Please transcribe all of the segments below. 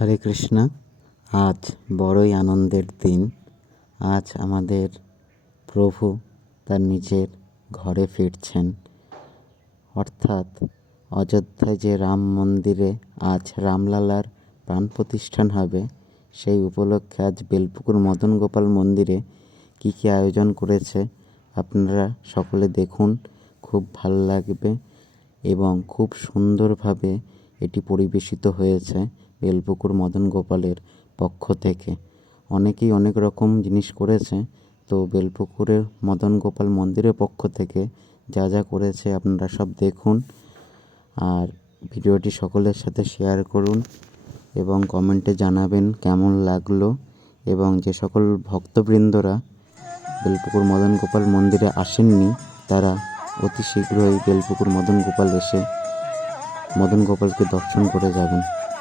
হরে কৃষ্ণ, আজ বড়ই আনন্দের দিন। আজ আমাদের প্রভু তার নিজের ঘরে ফিরছেন। অর্থাৎ অযোধ্যায় যে রাম মন্দিরে আজ রামলালার প্রাণ প্রতিষ্ঠান হবে, সেই উপলক্ষে আজ বেলপুকুর মদন গোপাল মন্দিরে কী কী আয়োজন করেছে আপনারা সকলে দেখুন। খুব ভালো লাগবে এবং খুব সুন্দরভাবে এটি পরিবেশিত হয়েছে। বেলপুকুর মদন গোপালের পক্ষ থেকে। অনেকেই অনেক রকম জিনিস করেছে, তো বেলপুকুরের মদন গোপাল মন্দিরের পক্ষ থেকে যা যা করেছে আপনারা সব দেখুন। আর ভিডিওটি সকলের সাথে শেয়ার করুন এবং কমেন্টে জানাবেন কেমন লাগল এবং যে সকল ভক্তবৃন্দরা বেলপুকুর মদন গোপাল মন্দিরে আসেননি, তারা অতি শীঘ্রই বেলপুকুর মদন গোপাল এসে মদন গোপালকে দর্শন করে যাবেন।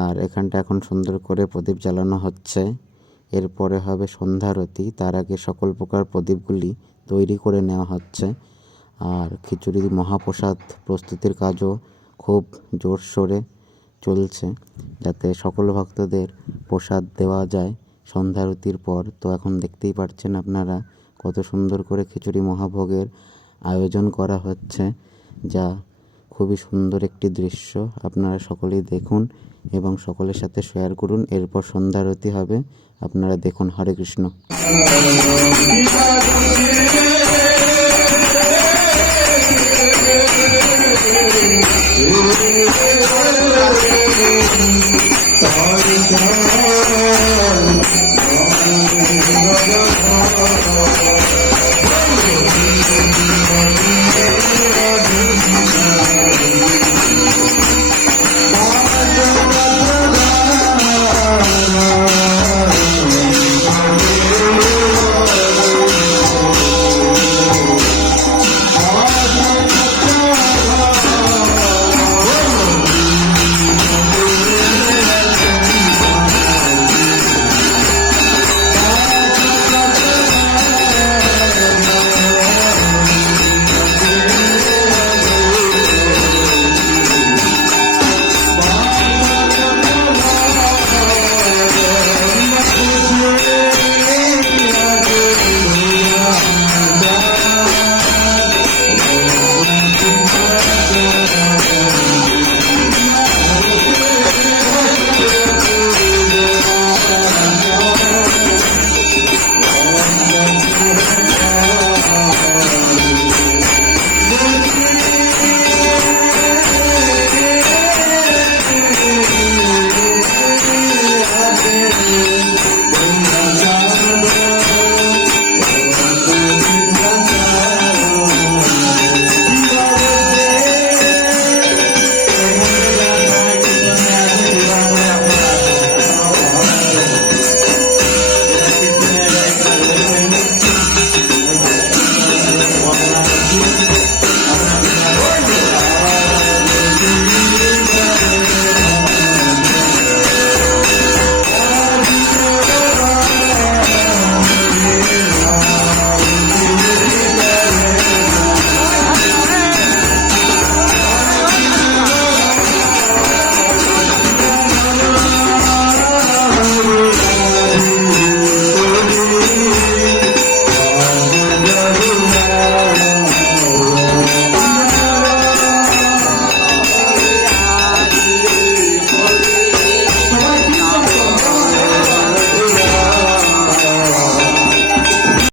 আর এখানটা এখন সুন্দর করে প্রদীপ জ্বালানো হচ্ছে। এরপরে হবে সন্ধ্যা আরতি। তার আগে সকল প্রকার প্রদীপগুলি তৈরি করে নেওয়া হচ্ছে। আর খিচুড়ি মহাপ্রসাদ প্রস্তুতির কাজও খুব জোরসোরে চলছে, যাতে সকল ভক্তদের প্রসাদ দেওয়া যায়। সন্ধ্যা আরতির পর তো এখন দেখতেই পাচ্ছেন আপনারা কত সুন্দর করে খিচুড়ি মহাভোগের আয়োজন করা হচ্ছে, যা খুবই সুন্দর একটি দৃশ্য। আপনারা সকলেই দেখুন এবং সকলের সাথে শেয়ার করুন। এরপর সন্ধ্যারতি হবে। আপনারা দেখুন হরে কৃষ্ণ। Oh,